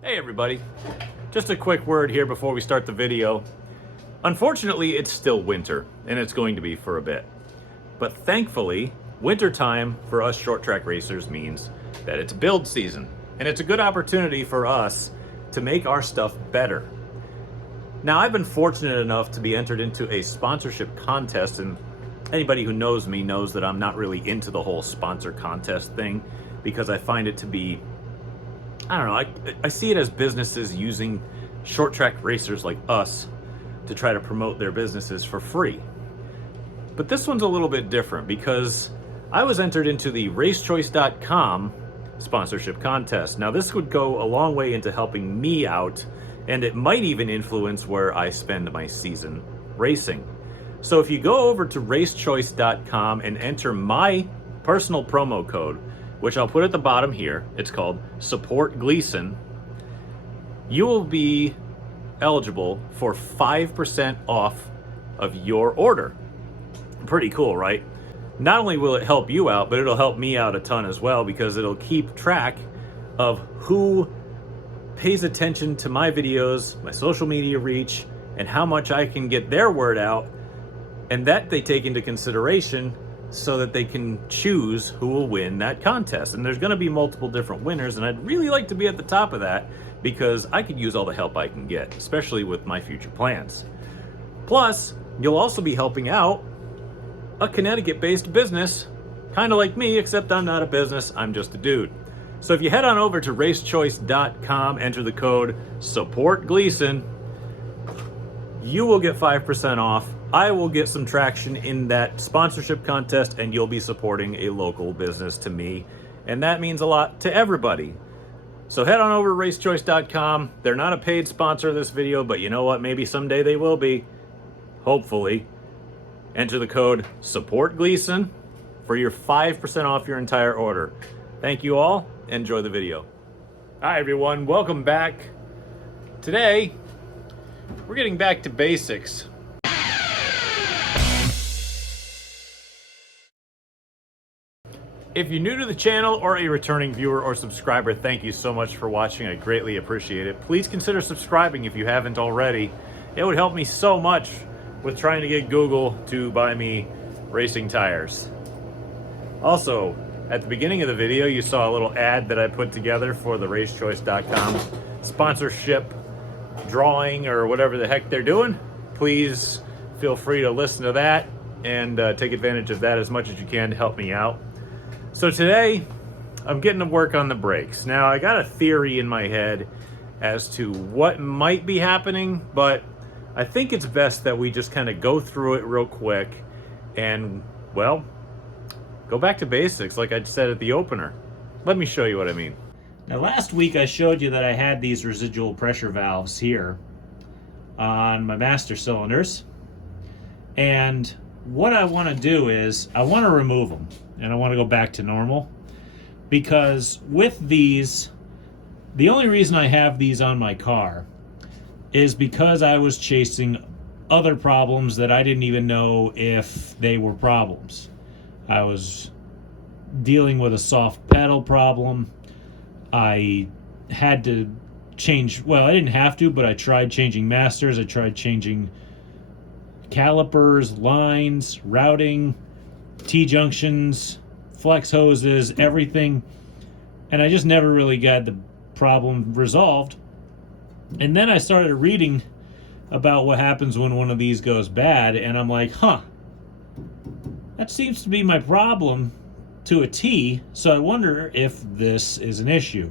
Hey everybody, just a quick word here before we start the video. Unfortunately, it's still winter, and it's going to be for a bit. But thankfully, winter time for us short track racers means that it's build season, and it's a good opportunity for us to make our stuff better. Now, I've been fortunate enough to be entered into a sponsorship contest, and anybody who knows me knows that I'm not really into the whole sponsor contest thing because I find it to be, I don't know, I see it as businesses using short track racers like us to try to promote their businesses for free. But this one's a little bit different because I was entered into the racechoice.com sponsorship contest. Now this would go a long way into helping me out, and it might even influence where I spend my season racing. So if you go over to racechoice.com and enter my personal promo code, which I'll put at the bottom here, it's called Support Gleason, you will be eligible for 5% off of your order. Pretty cool, right? Not only will it help you out, but it'll help me out a ton as well because it'll keep track of who pays attention to my videos, my social media reach, and how much I can get their word out, and that they take into consideration so that they can choose who will win that contest. And there's going to be multiple different winners, and I'd really like to be at the top of that because I could use all the help I can get, especially with my future plans. Plus, you'll also be helping out a Connecticut-based business, kind of like me, except I'm not a business, I'm just a dude. So if you head on over to racechoice.com, enter the code SUPPORTGLEASON, you will get 5% off. I will get some traction in that sponsorship contest, and you'll be supporting a local business to me, and that means a lot to everybody. So head on over to racechoice.com. They're not a paid sponsor of this video, but you know what? Maybe someday they will be. Hopefully. Enter the code SUPPORTGLEASON for your 5% off your entire order. Thank you all. Enjoy the video. Hi everyone, welcome back. Today, we're getting back to basics. If you're new to the channel or a returning viewer or subscriber, thank you so much for watching. I greatly appreciate it. Please consider subscribing if you haven't already. It would help me so much with trying to get Google to buy me racing tires. Also, at the beginning of the video, you saw a little ad that I put together for the racechoice.com sponsorship drawing or whatever the heck they're doing. Please feel free to listen to that and take advantage of that as much as you can to help me out. So today, I'm getting to work on the brakes. Now, I got a theory in my head as to what might be happening, but I think it's best that we just kind of go through it real quick and, well, go back to basics like I said at the opener. Let me show you what I mean. Now, last week I showed you that I had these residual pressure valves here on my master cylinders, and what I want to do is I want to remove them and I want to go back to normal, because with these, the only reason I have these on my car is because I was chasing other problems that I didn't even know if they were problems. I was dealing with a soft pedal problem. I had to change, well, I didn't have to, but I tried changing masters. I tried changing calipers, lines, routing, T-junctions, flex hoses, everything. And I just never really got the problem resolved. And then I started reading about what happens when one of these goes bad, and I'm like, that seems to be my problem to a T, so I wonder if this is an issue.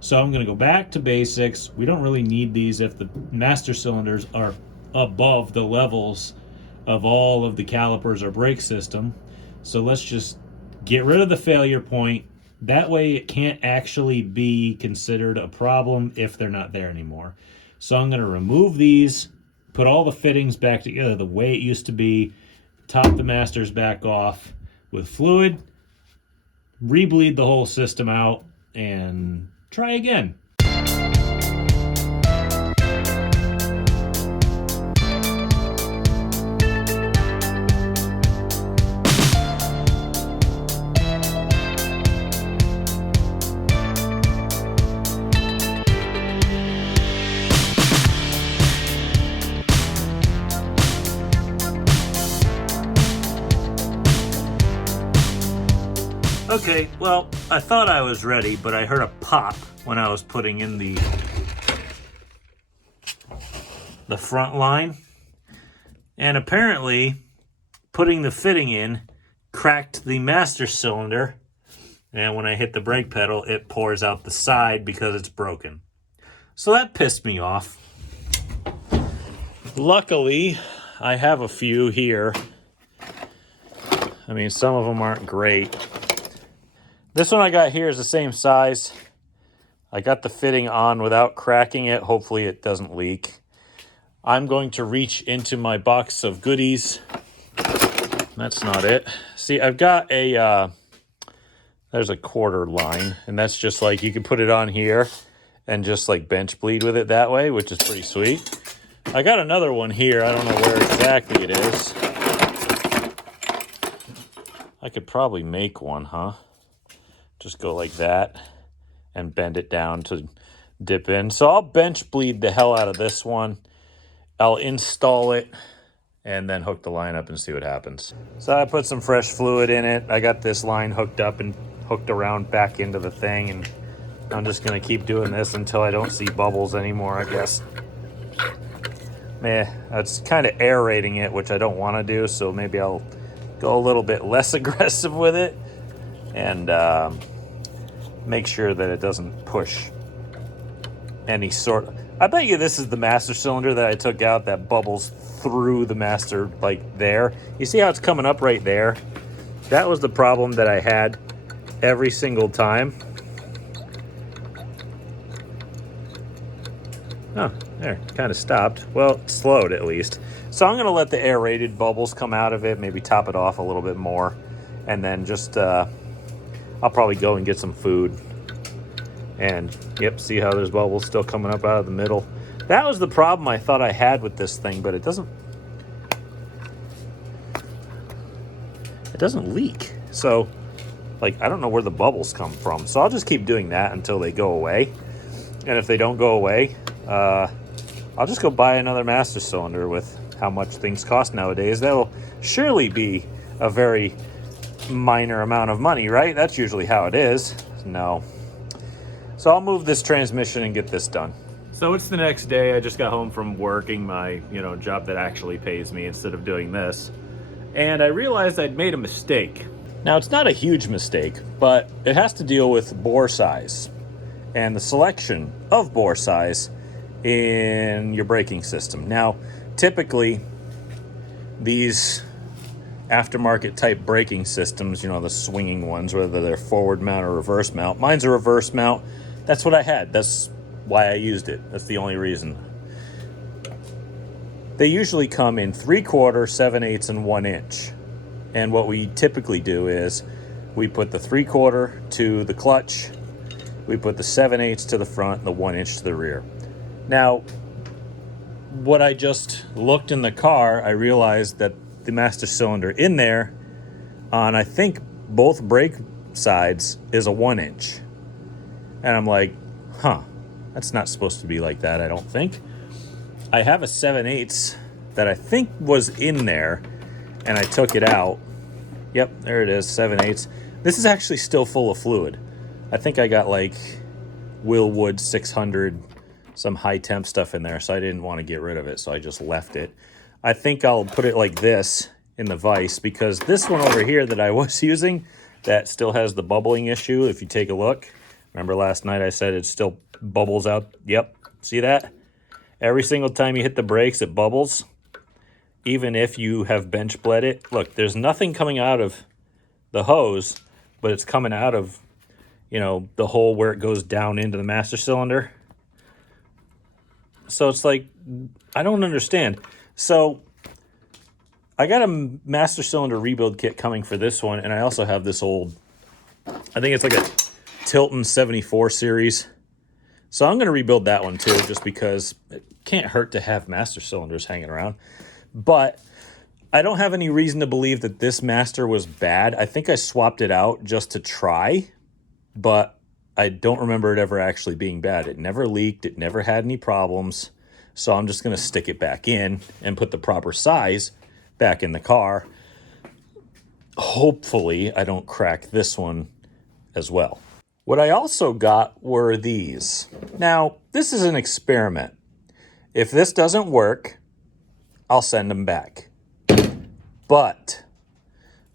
So I'm going to go back to basics. We don't really need these if the master cylinders are above the levels of all of the calipers or brake system. So let's just get rid of the failure point. That way it can't actually be considered a problem if they're not there anymore. So I'm going to remove these, put all the fittings back together the way it used to be, top the masters back off with fluid, rebleed the whole system out, and try again. Okay, well, I thought I was ready, but I heard a pop when I was putting in the front line. And apparently, putting the fitting in cracked the master cylinder. And when I hit the brake pedal, it pours out the side because it's broken. So that pissed me off. Luckily, I have a few here. I mean, some of them aren't great. This one I got here is the same size. I got the fitting on without cracking it. Hopefully it doesn't leak. I'm going to reach into my box of goodies. That's not it. See, I've got a, there's a quarter line, and that's just like, you can put it on here and just like bench bleed with it that way, which is pretty sweet. I got another one here. I don't know where exactly it is. I could probably make one, huh? Just go like that and bend it down to dip in. So I'll bench bleed the hell out of this one. I'll install it and then hook the line up and see what happens. So I put some fresh fluid in it. I got this line hooked up and hooked around back into the thing, and I'm just gonna keep doing this until I don't see bubbles anymore, I guess. It's kind of aerating it, which I don't want to do, so maybe I'll go a little bit less aggressive with it and make sure that it doesn't push any sort. I bet you this is the master cylinder that I took out that bubbles through the master, like there. You see how it's coming up right there? That was the problem that I had every single time. Oh, there, kind of stopped. Well, it slowed at least. So I'm going to let the aerated bubbles come out of it, maybe top it off a little bit more, and then just, I'll probably go and get some food. And, yep, see how there's bubbles still coming up out of the middle? That was the problem I thought I had with this thing, but it doesn't leak. So, like, I don't know where the bubbles come from. So I'll just keep doing that until they go away. And if they don't go away, I'll just go buy another master cylinder with how much things cost nowadays. That'll surely be a very minor amount of money, right? That's usually how it is. No. So I'll move this transmission and get this done. So it's the next day. I just got home from working my, job that actually pays me instead of doing this. And I realized I'd made a mistake. Now, it's not a huge mistake, but it has to deal with bore size and the selection of bore size in your braking system. Now, typically, these aftermarket type braking systems, the swinging ones, whether they're forward mount or reverse mount. Mine's a reverse mount. That's what I had. That's why I used it. That's the only reason. They usually come in 3/4, 7/8, and 1 inch. And what we typically do is we put the 3/4 to the clutch, we put the 7/8 to the front, and the 1 inch to the rear. Now, what I just looked in the car, I realized that the master cylinder in there on, I think, both brake sides is a 1 inch. And I'm like, that's not supposed to be like that, I don't think. I have a 7/8 that I think was in there, and I took it out. Yep, there it is, 7/8. This is actually still full of fluid. I think I got like Willwood 600, some high temp stuff in there, so I didn't want to get rid of it, so I just left it. I think I'll put it like this in the vise, because this one over here that I was using, that still has the bubbling issue. If you take a look, remember last night I said it still bubbles out? Yep, see that? Every single time you hit the brakes, it bubbles. Even if you have bench bled it. Look, there's nothing coming out of the hose, but it's coming out of, the hole where it goes down into the master cylinder. So it's like, I don't understand. So I got a master cylinder rebuild kit coming for this one, and I also have this old, I think it's like a Tilton 74 series. So I'm going to rebuild that one too, just because it can't hurt to have master cylinders hanging around. But I don't have any reason to believe that this master was bad. I think I swapped it out just to try, but I don't remember it ever actually being bad. It never leaked. It never had any problems. So I'm just going to stick it back in and put the proper size back in the car. Hopefully I don't crack this one as well. What I also got were these. Now, this is an experiment. If this doesn't work, I'll send them back. But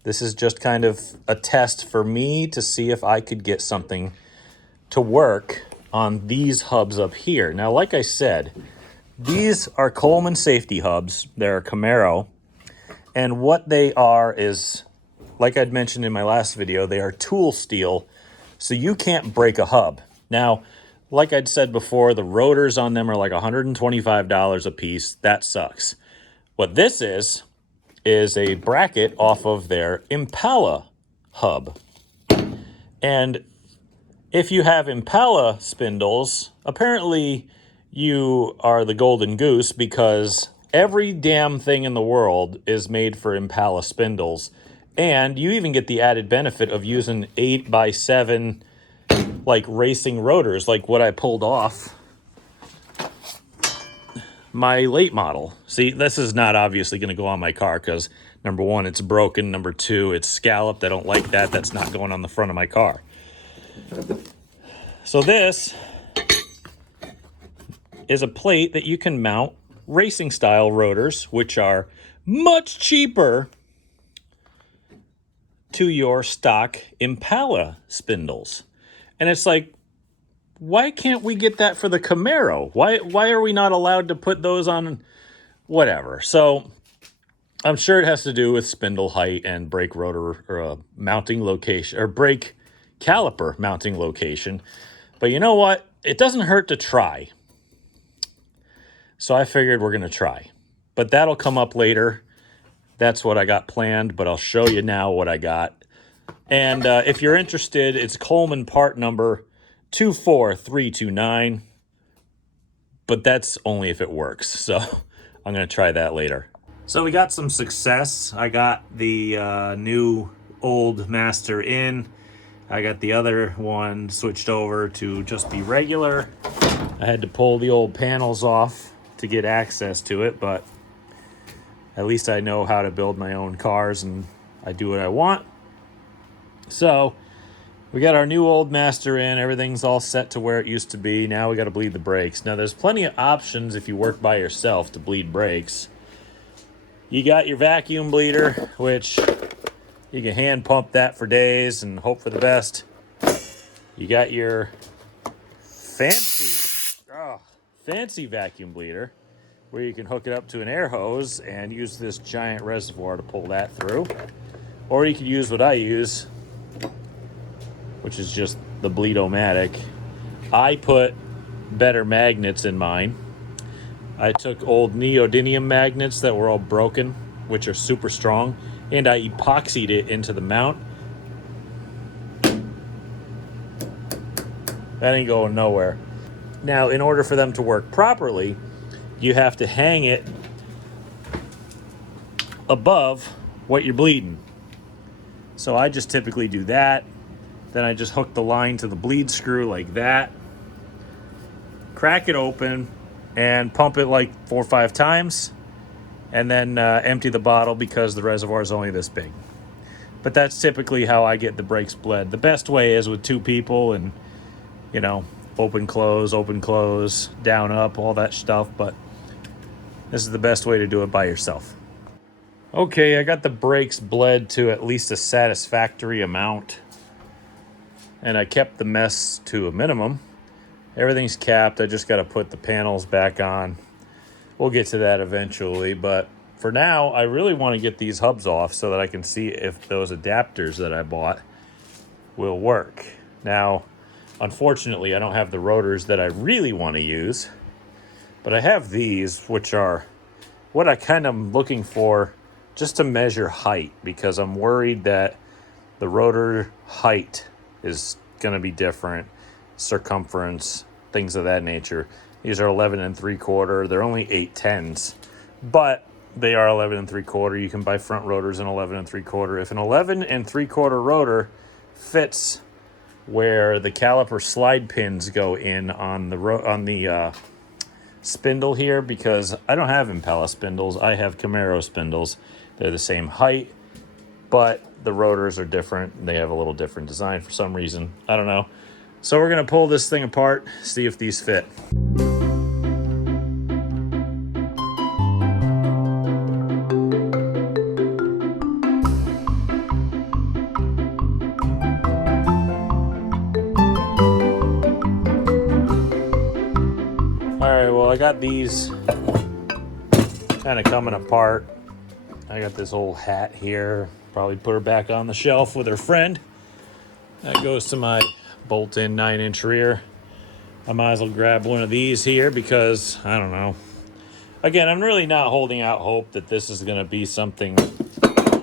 this is just kind of a test for me to see if I could get something to work on these hubs up here. Now, like I said, these are Coleman safety hubs. They're Camaro. And what they are is, like I'd mentioned in my last video, they are tool steel, so you can't break a hub. Now, like I'd said before, the rotors on them are like $125 a piece. That sucks. What this is a bracket off of their Impala hub. And if you have Impala spindles, apparently you are the golden goose, because every damn thing in the world is made for Impala spindles. And you even get the added benefit of using 8x7 like racing rotors, like what I pulled off my late model. See, this is not obviously going to go on my car because, number one, it's broken. Number two, it's scalloped. I don't like that. That's not going on the front of my car. So this is a plate that you can mount racing style rotors, which are much cheaper to your stock Impala spindles. And it's like, why can't we get that for the Camaro? Why are we not allowed to put those on whatever? So I'm sure it has to do with spindle height and brake rotor or mounting location, or brake caliper mounting location. But you know what? It doesn't hurt to try. So I figured we're going to try. But that'll come up later. That's what I got planned, but I'll show you now what I got. And if you're interested, it's Coleman part number 24329, but that's only if it works. So I'm going to try that later. So we got some success. I got the new old master in. I got the other one switched over to just be regular. I had to pull the old panels off to get access to it, but at least I know how to build my own cars and I do what I want. So we got our new old master in. Everything's all set to where it used to be. Now we got to bleed the brakes. Now there's plenty of options if you work by yourself to bleed brakes. You got your vacuum bleeder, which you can hand pump that for days and hope for the best. You got your fancy vacuum bleeder, where you can hook it up to an air hose and use this giant reservoir to pull that through. Or you could use what I use, which is just the Bleed-O-Matic. I put better magnets in mine. I took old neodymium magnets that were all broken, which are super strong, and I epoxied it into the mount. That ain't going nowhere. Now, in order for them to work properly, you have to hang it above what you're bleeding. So I just typically do that. Then I just hook the line to the bleed screw like that, crack it open, and pump it like 4 or 5 times, and then empty the bottle because the reservoir is only this big. But that's typically how I get the brakes bled. The best way is with 2 people and, you know, open, close, down, up, all that stuff. But this is the best way to do it by yourself. Okay, I got the brakes bled to at least a satisfactory amount. And I kept the mess to a minimum. Everything's capped. I just got to put the panels back on. We'll get to that eventually. But for now, I really want to get these hubs off so that I can see if those adapters that I bought will work. Now, unfortunately, I don't have the rotors that I really want to use. But I have these, which are what I kind of am looking for just to measure height, because I'm worried that the rotor height is going to be different, circumference, things of that nature. These are 11 3/4. They're only 8/10s, but they are 11 3/4. You can buy front rotors in 11 3/4. If an 11 3/4 rotor fits where the caliper slide pins go in on the spindle here, because I don't have Impala spindles, I have Camaro spindles. They're the same height, but the rotors are different. They have a little different design for some reason. I don't know. So we're gonna pull this thing apart, see if these fit. All right, well, I got these kind of coming apart. I got this old hat here. Probably put her back on the shelf with her friend. That goes to my bolt-in 9-inch rear. I might as well grab one of these here because, I don't know. Again, I'm really not holding out hope that this is going to be something,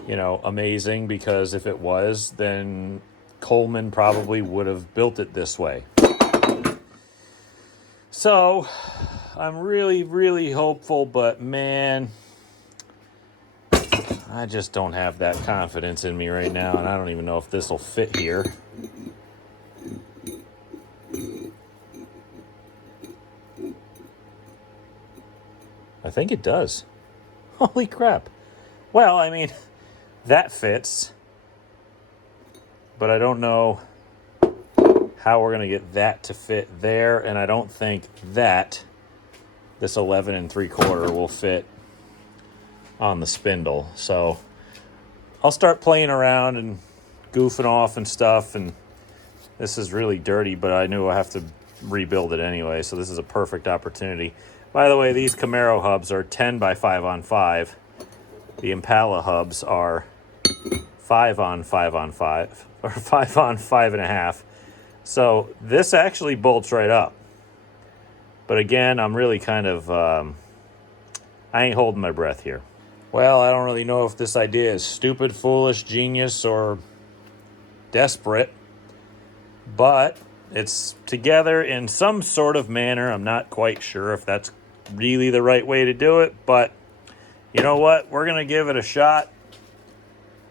you know, amazing, because if it was, then Coleman probably would have built it this way. So, I'm really, really hopeful, but man, I just don't have that confidence in me right now, and I don't even know if this will fit here. I think it does. Holy crap. Well, I mean, that fits, but I don't know how we're going to get that to fit there, and I don't think that this 11 3/4 will fit on the spindle. So I'll start playing around and goofing off and stuff, and this is really dirty, but I knew I have to rebuild it anyway, so this is a perfect opportunity. By the way, these Camaro hubs are 10 by 5 on 5. The Impala hubs are 5 on 5 on 5, or 5 on 5.5. So this actually bolts right up. But again, I'm really kind of, I ain't holding my breath here. Well, I don't really know if this idea is stupid, foolish, genius, or desperate, but it's together in some sort of manner. I'm not quite sure if that's really the right way to do it, but you know what? We're going to give it a shot.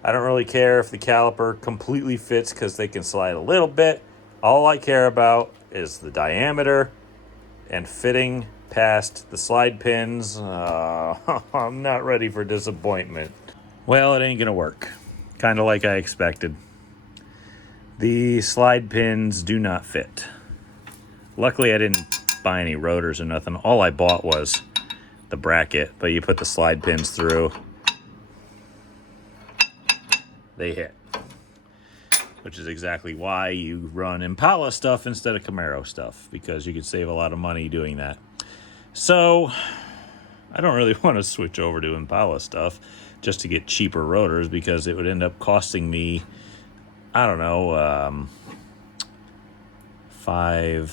I don't really care if the caliper completely fits because they can slide a little bit. All I care about is the diameter and fitting past the slide pins. I'm not ready for disappointment. Well, it ain't going to work. Kind of like I expected. The slide pins do not fit. Luckily, I didn't buy any rotors or nothing. All I bought was the bracket, but you put the slide pins through, they hit. Which is exactly why you run Impala stuff instead of Camaro stuff, because you could save a lot of money doing that. So I don't really want to switch over to Impala stuff just to get cheaper rotors, because it would end up costing me, I don't know, probably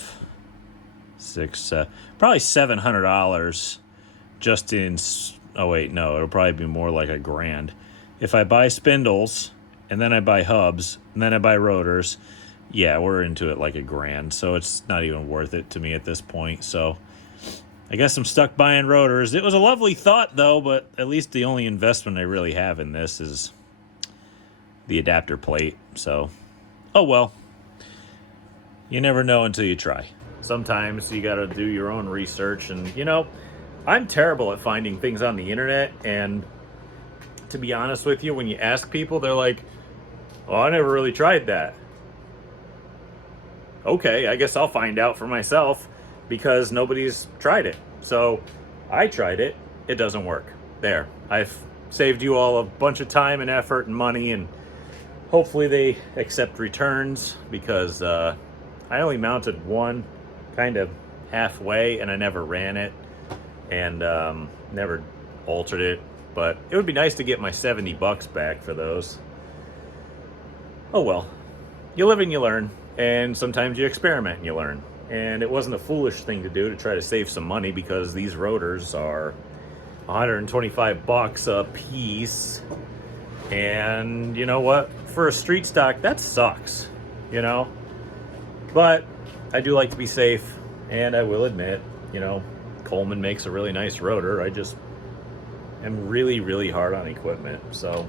$700 just in, oh wait, no, it'll probably be more like $1,000. If I buy spindles, and then I buy hubs, and then I buy rotors, yeah, we're into it like $1,000. So it's not even worth it to me at this point. So I guess I'm stuck buying rotors. It was a lovely thought, though, but at least the only investment I really have in this is the adapter plate. So, oh well. You never know until you try. Sometimes you got to do your own research. And, you know, I'm terrible at finding things on the internet. And to be honest with you, when you ask people, they're like, well, I never really tried that. Okay, I guess I'll find out for myself, because nobody's tried it. So I tried it. It doesn't work. There. I've saved you all a bunch of time and effort and money, and hopefully they accept returns, because I only mounted one kind of halfway, and I never ran it and never altered it. But it would be nice to get my $70 back for those. Oh well, you live and you learn, and sometimes you experiment and you learn. And it wasn't a foolish thing to do to try to save some money, because these rotors are $125 a piece. And you know what? For a street stock, that sucks, you know? But I do like to be safe, and I will admit, you know, Coleman makes a really nice rotor. I just am really, really hard on equipment, so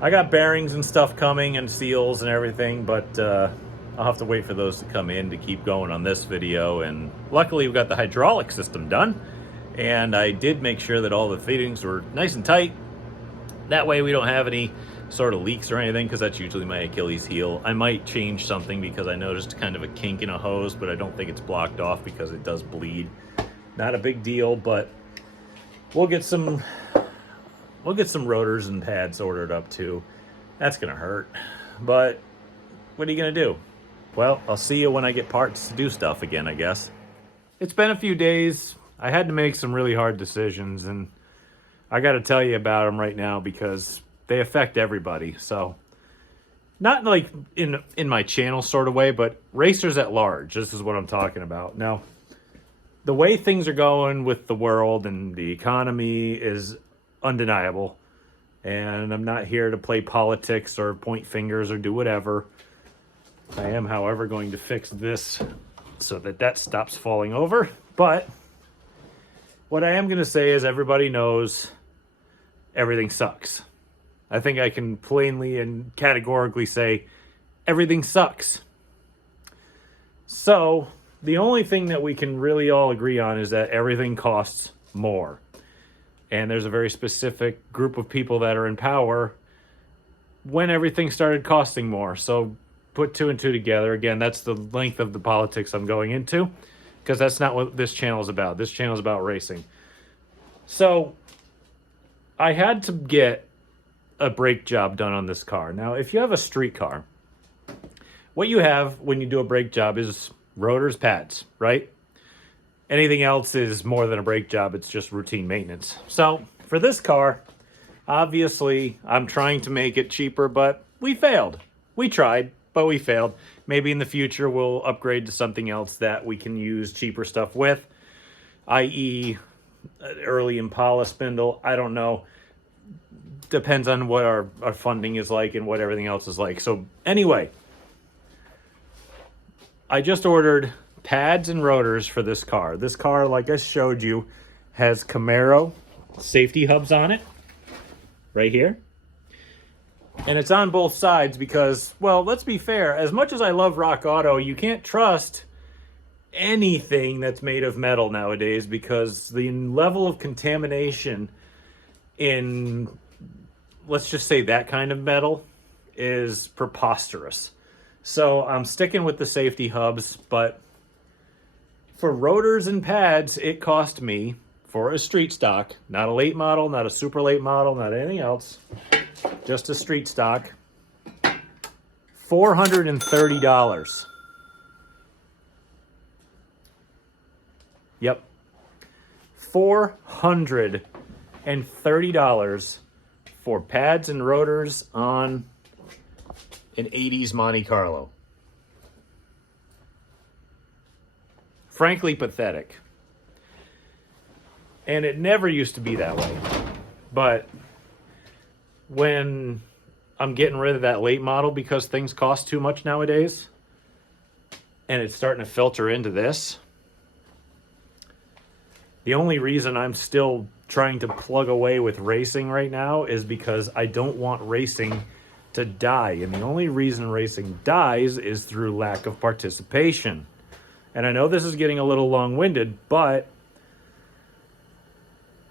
I got bearings and stuff coming and seals and everything, but I'll have to wait for those to come in to keep going on this video. And luckily we've got the hydraulic system done, and I did make sure that all the fittings were nice and tight, That way we don't have any sort of leaks or anything, because that's usually my Achilles heel. I might change something because I noticed kind of a kink in a hose, but I don't think it's blocked off because it does bleed. Not a big deal, but we'll get some rotors and pads ordered up too. That's gonna hurt, but what are you gonna do? Well, I'll see you when I get parts to do stuff again, I guess. It's been a few days. I had to make some really hard decisions, and I got to tell you about them right now because they affect everybody. So, not like in my channel sort of way, but racers at large. This is what I'm talking about. Now, the way things are going with the world and the economy is undeniable. And I'm not here to play politics or point fingers or do whatever. I am, however, going to fix this so that stops falling over. But what I am going to say is everybody knows everything sucks. I think I can plainly and categorically say everything sucks. So the only thing that we can really all agree on is that everything costs more. And there's a very specific group of people that are in power when everything started costing more. So put two and two together. Again, that's the length of the politics I'm going into, because that's not what this channel is about. This channel is about racing. So I had to get a brake job done on this car. Now, if you have a street car, what you have when you do a brake job is rotors, pads, right? Anything else is more than a brake job. It's just routine maintenance. So for this car, obviously, I'm trying to make it cheaper, but we failed. We tried, but we failed. Maybe in the future, we'll upgrade to something else that we can use cheaper stuff with, i.e. early Impala spindle. I don't know. Depends on what our funding is like and what everything else is like. So anyway, I just ordered pads and rotors for this car. This car, like I showed you, has Camaro safety hubs on it right here. And it's on both sides because, well, let's be fair. As much as I love Rock Auto, you can't trust anything that's made of metal nowadays because the level of contamination in, let's just say, that kind of metal is preposterous. So I'm sticking with the safety hubs, but for rotors and pads, it cost me, for a street stock, not a late model, not a super late model, not anything else, just a street stock, $430. Yep. $430 for pads and rotors on an 80s Monte Carlo. Frankly, pathetic. And it never used to be that way. But when I'm getting rid of that late model because things cost too much nowadays, and it's starting to filter into this, the only reason I'm still trying to plug away with racing right now is because I don't want racing to die. And the only reason racing dies is through lack of participation. And I know this is getting a little long-winded, but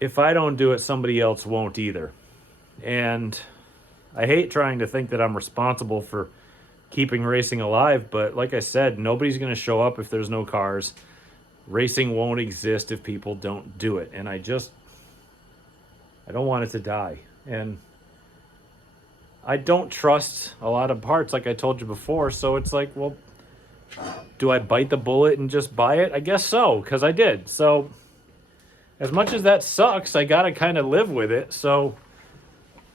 if I don't do it, somebody else won't either. And I hate trying to think that I'm responsible for keeping racing alive, but like I said, nobody's going to show up if there's no cars. Racing won't exist if people don't do it. And I don't want it to die. And I don't trust a lot of parts, like I told you before. So it's like, well, do I bite the bullet and just buy it? I guess so, because I did. So as much as that sucks, I got to kind of live with it. So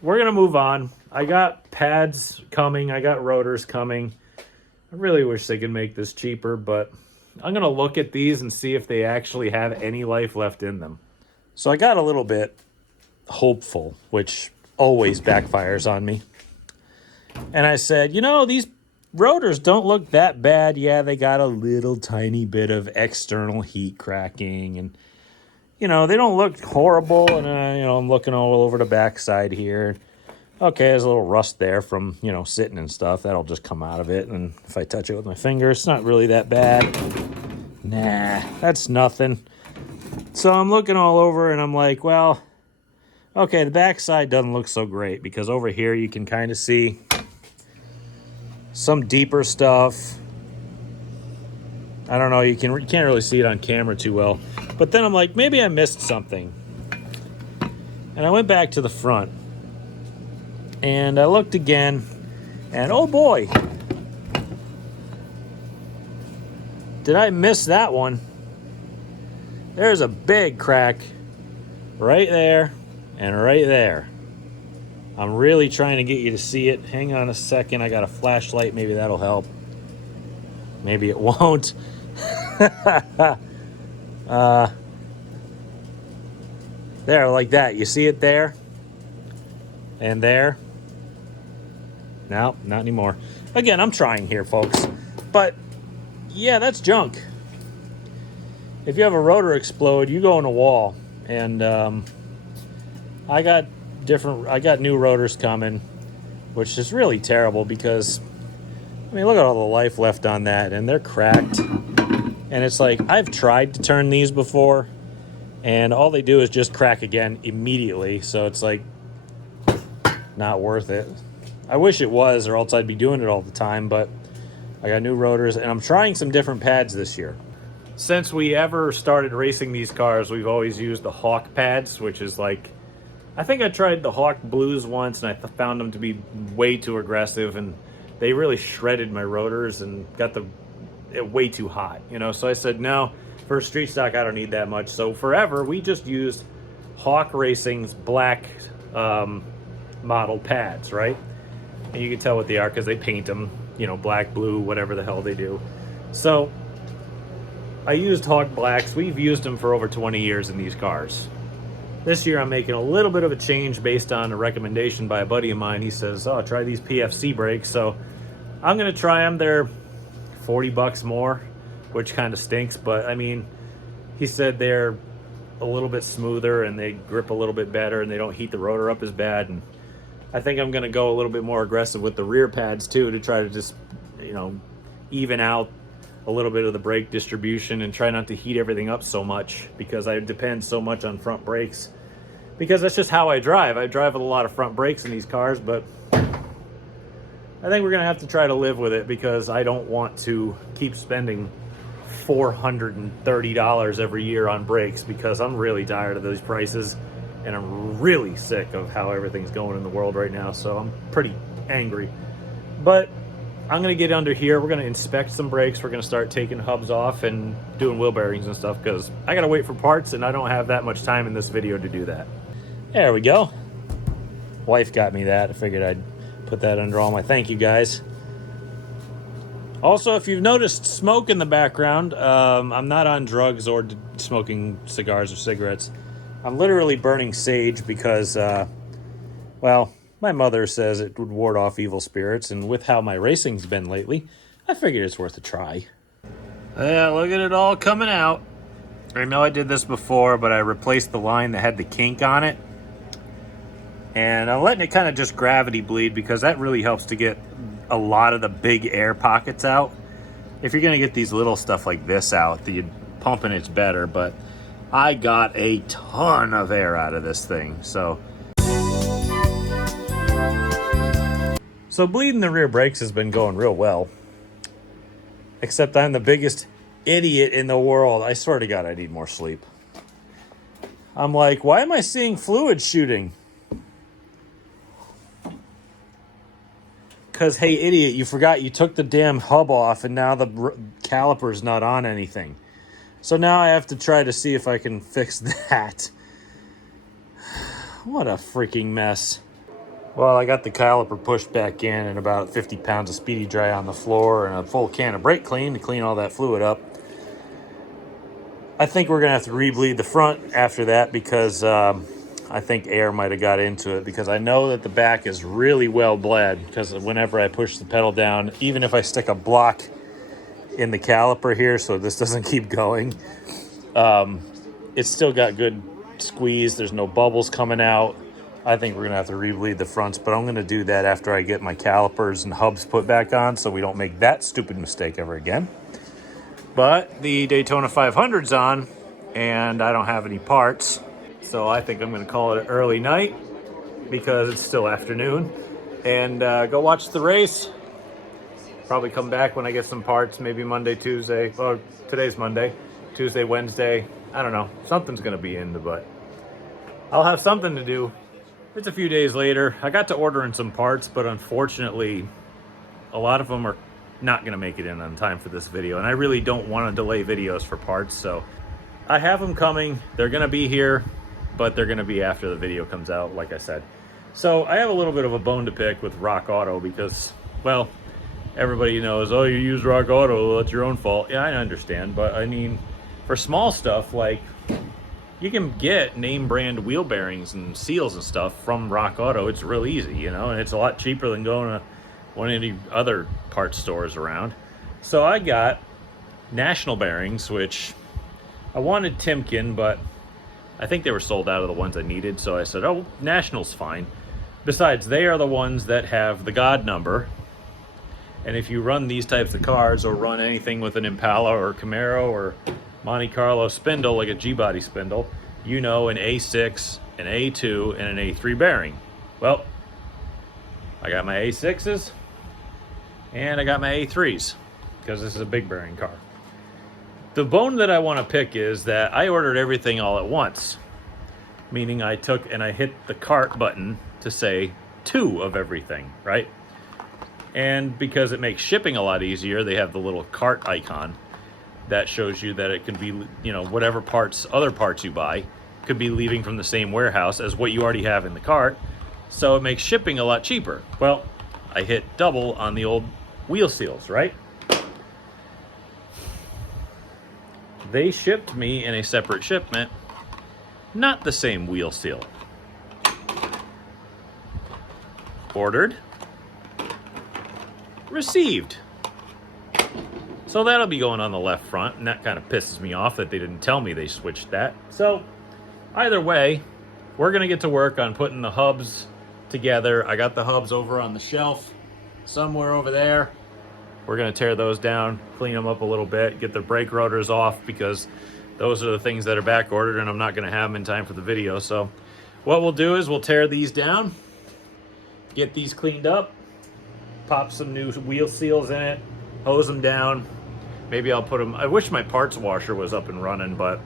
we're going to move on. I got pads coming. I got rotors coming. I really wish they could make this cheaper, but I'm going to look at these and see if they actually have any life left in them. So I got a little bit hopeful, which always backfires on me. And I said, you know, these rotors don't look that bad. Yeah, they got a little tiny bit of external heat cracking, and you know, they don't look horrible. And I'm looking all over the backside here. Okay, there's a little rust there from, sitting and stuff. That'll just come out of it. And if I touch it with my finger, it's not really that bad. Nah, that's nothing. So I'm looking all over and I'm like, well, Okay, the back side doesn't look so great because over here you can kind of see some deeper stuff. I don't know, you can't really see it on camera too well. But then I'm like, maybe I missed something. And I went back to the front. And I looked again, and oh boy, did I miss that one. There's a big crack right there and right there. I'm really trying to get you to see it. Hang on a second, I got a flashlight, maybe that'll help. Maybe it won't. There, like that. You see it there? And there? No, not anymore. Again, I'm trying here, folks. But, yeah, that's junk. If you have a rotor explode, you go in a wall. And I got new rotors coming, which is really terrible because, I mean, look at all the life left on that, and they're cracked. And it's like, I've tried to turn these before, and all they do is just crack again immediately. So it's like, not worth it. I wish it was, or else I'd be doing it all the time, but I got new rotors, and I'm trying some different pads this year. Since we ever started racing these cars, we've always used the Hawk pads, which is like, I think I tried the Hawk Blues once, and I found them to be way too aggressive, and they really shredded my rotors and got it way too hot, you know? So I said, no, for street stock, I don't need that much. So forever, we just used Hawk Racing's black model pads, right? And you can tell what they are because they paint them, you know, black, blue, whatever the hell they do. So I used Hawk Blacks. We've used them for over 20 years in these cars. This year I'm making a little bit of a change based on a recommendation by a buddy of mine. He says, oh, try these PFC brakes. So I'm going to try them. They're 40 bucks more, which kind of stinks. But I mean, he said they're a little bit smoother and they grip a little bit better and they don't heat the rotor up as bad. And I think I'm going to go a little bit more aggressive with the rear pads too, to try to just, you know, even out a little bit of the brake distribution and try not to heat everything up so much, because I depend so much on front brakes, because that's just how I drive. I drive with a lot of front brakes in these cars, but I think we're going to have to try to live with it because I don't want to keep spending $430 every year on brakes, because I'm really tired of those prices and I'm really sick of how everything's going in the world right now. So I'm pretty angry. But I'm going to get under here. We're going to inspect some brakes. We're going to start taking hubs off and doing wheel bearings and stuff, because I got to wait for parts and I don't have that much time in this video to do that. There we go. Wife got me that. I figured I'd put that under all my thank you guys. Also, if you've noticed smoke in the background, I'm not on drugs or smoking cigars or cigarettes. I'm literally burning sage because, well, my mother says it would ward off evil spirits, and with how my racing's been lately, I figured it's worth a try. Yeah, look at it all coming out. I know I did this before, but I replaced the line that had the kink on it. And I'm letting it kind of just gravity bleed, because that really helps to get a lot of the big air pockets out. If you're going to get these little stuff like this out, the pumping it's better, but I got a ton of air out of this thing. So bleeding the rear brakes has been going real well. Except I'm the biggest idiot in the world. I swear to God, I need more sleep. I'm like, why am I seeing fluid shooting? Because, hey, idiot, you forgot you took the damn hub off and now the caliper's not on anything. So now I have to try to see if I can fix that. What a freaking mess. Well, I got the caliper pushed back in and about 50 pounds of Speedy Dry on the floor and a full can of brake clean to clean all that fluid up. I think we're going to have to rebleed the front after that, because I think air might have got into it, because I know that the back is really well bled, because whenever I push the pedal down, even if I stick a block in the caliper here so this doesn't keep going, it's still got good squeeze. There's no bubbles coming out. I think we're going to have to rebleed the fronts, but I'm going to do that after I get my calipers and hubs put back on, so we don't make that stupid mistake ever again. But the Daytona 500's on, and I don't have any parts. so I think I'm going to call it an early night because it's still afternoon, and go watch the race. Probably come back when I get some parts, maybe Monday, Tuesday. Well, today's Monday. Tuesday, Wednesday. I don't know. Something's going to be in the butt. I'll have something to do. It's a few days later. I got to ordering some parts, but unfortunately, a lot of them are not going to make it in on time for this video, and I really don't want to delay videos for parts, so I have them coming. They're going to be here, but they're going to be after the video comes out, like I said. So I have a little bit of a bone to pick with Rock Auto because, well, everybody knows, oh, you use Rock Auto, that's your own fault. Yeah, I understand, but I mean, for small stuff, like, you can get name brand wheel bearings and seals and stuff from Rock Auto. It's real easy, you know, and it's a lot cheaper than going to one of the other parts stores around. So I got National bearings, which I wanted Timken, but I think they were sold out of the ones I needed. So I said, oh, National's fine. Besides, they are the ones that have the God number. And if you run these types of cars or run anything with an Impala or Camaro or Monte Carlo spindle, like a G-body spindle, you know an A6, an A2, and an A3 bearing. Well, I got my A6s and I got my A3s because this is a big bearing car. The bone that I want to pick is that I ordered everything all at once, meaning I took and I hit the cart button to say 2 of everything, right? And because it makes shipping a lot easier, they have the little cart icon that shows you that it can be, you know, whatever parts, other parts you buy could be leaving from the same warehouse as what you already have in the cart. So it makes shipping a lot cheaper. Well, I hit double on the old wheel seals, right? They shipped me in a separate shipment, not the same wheel seal. Ordered, received. So that'll be going on the left front, and that kind of pisses me off that they didn't tell me they switched that. So either way, we're gonna get to work on putting the hubs together. I got the hubs over on the shelf somewhere over there. We're gonna tear those down, clean them up a little bit, get the brake rotors off because those are the things that are back ordered and I'm not gonna have them in time for the video. So what we'll do is we'll tear these down, get these cleaned up, pop some new wheel seals in it, hose them down. Maybe I'll put them, I wish my parts washer was up and running, but.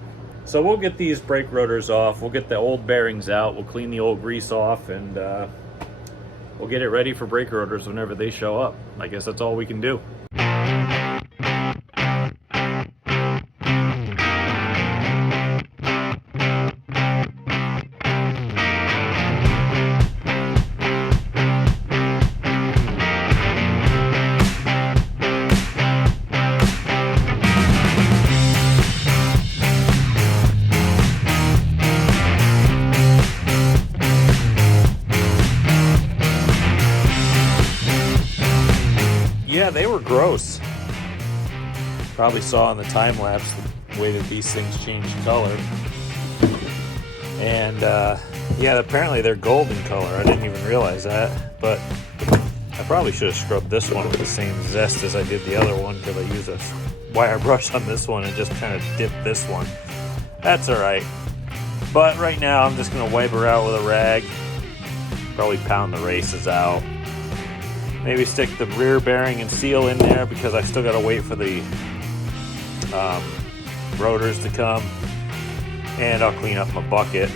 So we'll get these brake rotors off, we'll get the old bearings out, we'll clean the old grease off, and we'll get it ready for brake rotors whenever they show up. I guess that's all we can do. Yeah, they were gross. Probably saw in the time lapse the way that these things change color. And yeah, apparently they're golden color. I didn't even realize that. But I probably should have scrubbed this one with the same zest as I did the other one, because I used a wire brush on this one and just kind of dipped this one. That's alright. But right now I'm just going to wipe her out with a rag. Probably pound the races out. Maybe stick the rear bearing and seal in there because I still got to wait for the rotors to come. And I'll clean up my bucket.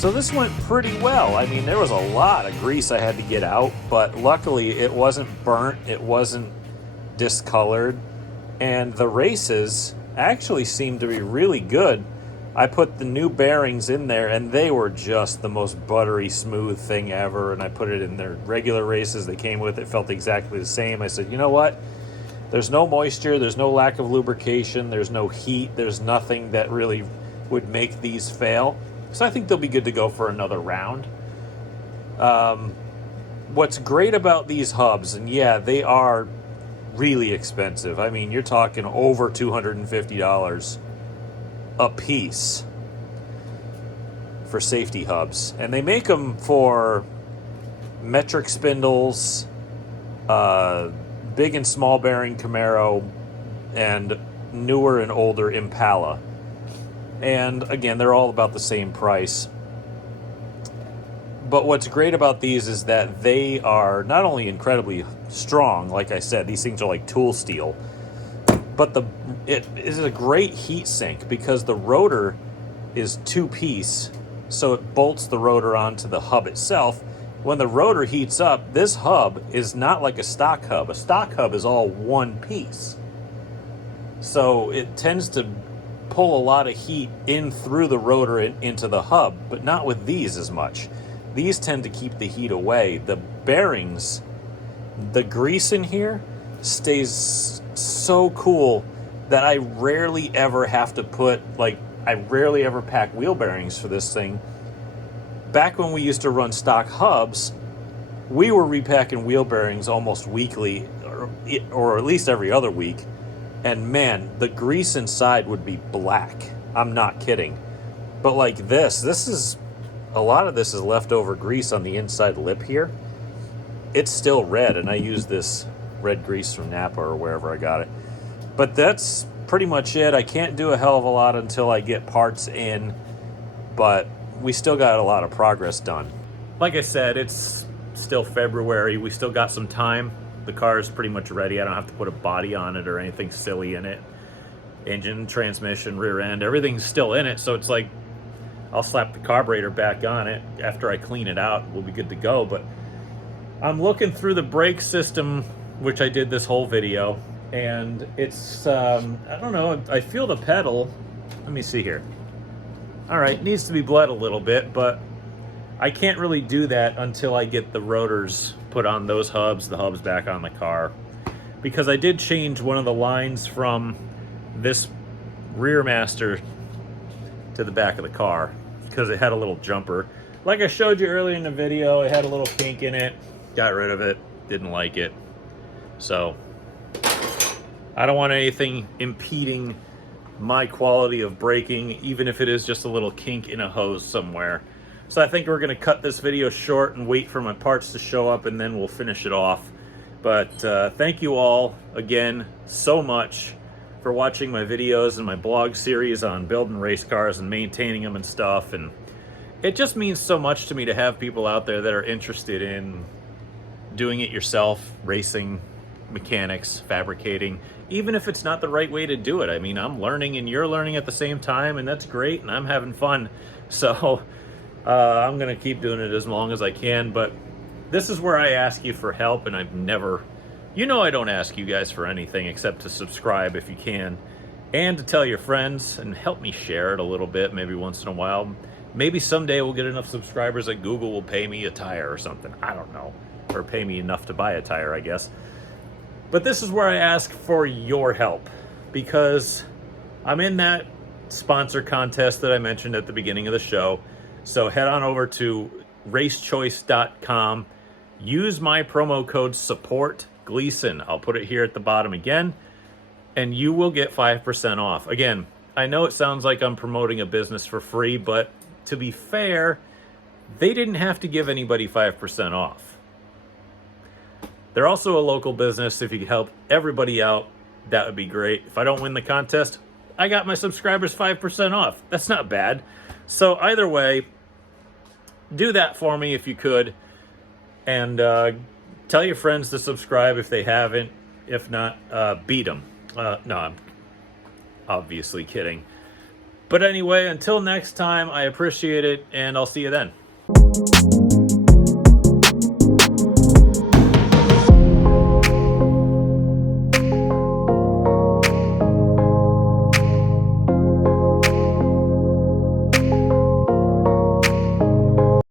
So this went pretty well. I mean, there was a lot of grease I had to get out, but luckily it wasn't burnt, it wasn't discolored, and the races actually seemed to be really good. I put the new bearings in there and they were just the most buttery smooth thing ever, and I put it in their regular races they came with. It felt exactly the same. I said, you know what? There's no moisture, there's no lack of lubrication, there's no heat, there's nothing that really would make these fail. So I think they'll be good to go for another round. What's great about these hubs, and yeah, they are really expensive. I mean, you're talking over $250 a piece for safety hubs. And they make them for metric spindles, big and small bearing Camaro, and newer and older Impala. And again, they're all about the same price. But what's great about these is that they are not only incredibly strong, like I said, these things are like tool steel, but it is a great heat sink because the rotor is two-piece, so it bolts the rotor onto the hub itself. When the rotor heats up, this hub is not like a stock hub. A stock hub is all one piece. So it tends to pull a lot of heat in through the rotor into the hub, but not with these as much. These tend to keep the heat away. The bearings, the grease in here stays so cool that I rarely ever have to I rarely ever pack wheel bearings for this thing. Back when we used to run stock hubs, we were repacking wheel bearings almost weekly, or at least every other week. And man, the grease inside would be black. I'm not kidding. But like this is, a lot of this is leftover grease on the inside lip here. It's still red, and I use this red grease from Napa or wherever I got it. But that's pretty much it. I can't do a hell of a lot until I get parts in, but we still got a lot of progress done. Like I said, it's still February. We still got some time. The car is pretty much ready. I don't have to put a body on it or anything silly in it. Engine, transmission, rear end, everything's still in it. So it's like, I'll slap the carburetor back on it after I clean it out. We'll be good to go. But I'm looking through the brake system, which I did this whole video, and it's, I don't know, I feel the pedal. Let me see here. All right, needs to be bled a little bit, but I can't really do that until I get the rotors put on those hubs, the hubs back on the car. Because I did change one of the lines from this rear master to the back of the car because it had a little jumper. Like I showed you earlier in the video, it had a little kink in it. Got rid of it, didn't like it. So I don't want anything impeding my quality of braking, even if it is just a little kink in a hose somewhere. So I think we're gonna cut this video short and wait for my parts to show up, and then we'll finish it off. But thank you all again so much for watching my videos and my blog series on building race cars and maintaining them and stuff. And it just means so much to me to have people out there that are interested in doing it yourself, racing, mechanics, fabricating, even if it's not the right way to do it. I mean, I'm learning and you're learning at the same time, and that's great, and I'm having fun. So I'm gonna keep doing it as long as I can. But this is where I ask you for help, and I've never, you know, I don't ask you guys for anything except to subscribe if you can, and to tell your friends and help me share it a little bit, maybe once in a while. Maybe someday we'll get enough subscribers that Google will pay me a tire or something. I don't know. Or pay me enough to buy a tire, I guess. But this is where I ask for your help, because I'm in that sponsor contest that I mentioned at the beginning of the show. So head on over to racechoice.com. Use my promo code SUPPORT-GLEASON. I'll put it here at the bottom again, and you will get 5% off. Again, I know it sounds like I'm promoting a business for free, but to be fair, they didn't have to give anybody 5% off. They're also a local business. If you could help everybody out, that would be great. If I don't win the contest, I got my subscribers 5% off. That's not bad. So either way, do that for me if you could. And tell your friends to subscribe if they haven't. If not, beat them. No, I'm obviously kidding. But anyway, until next time, I appreciate it, and I'll see you then.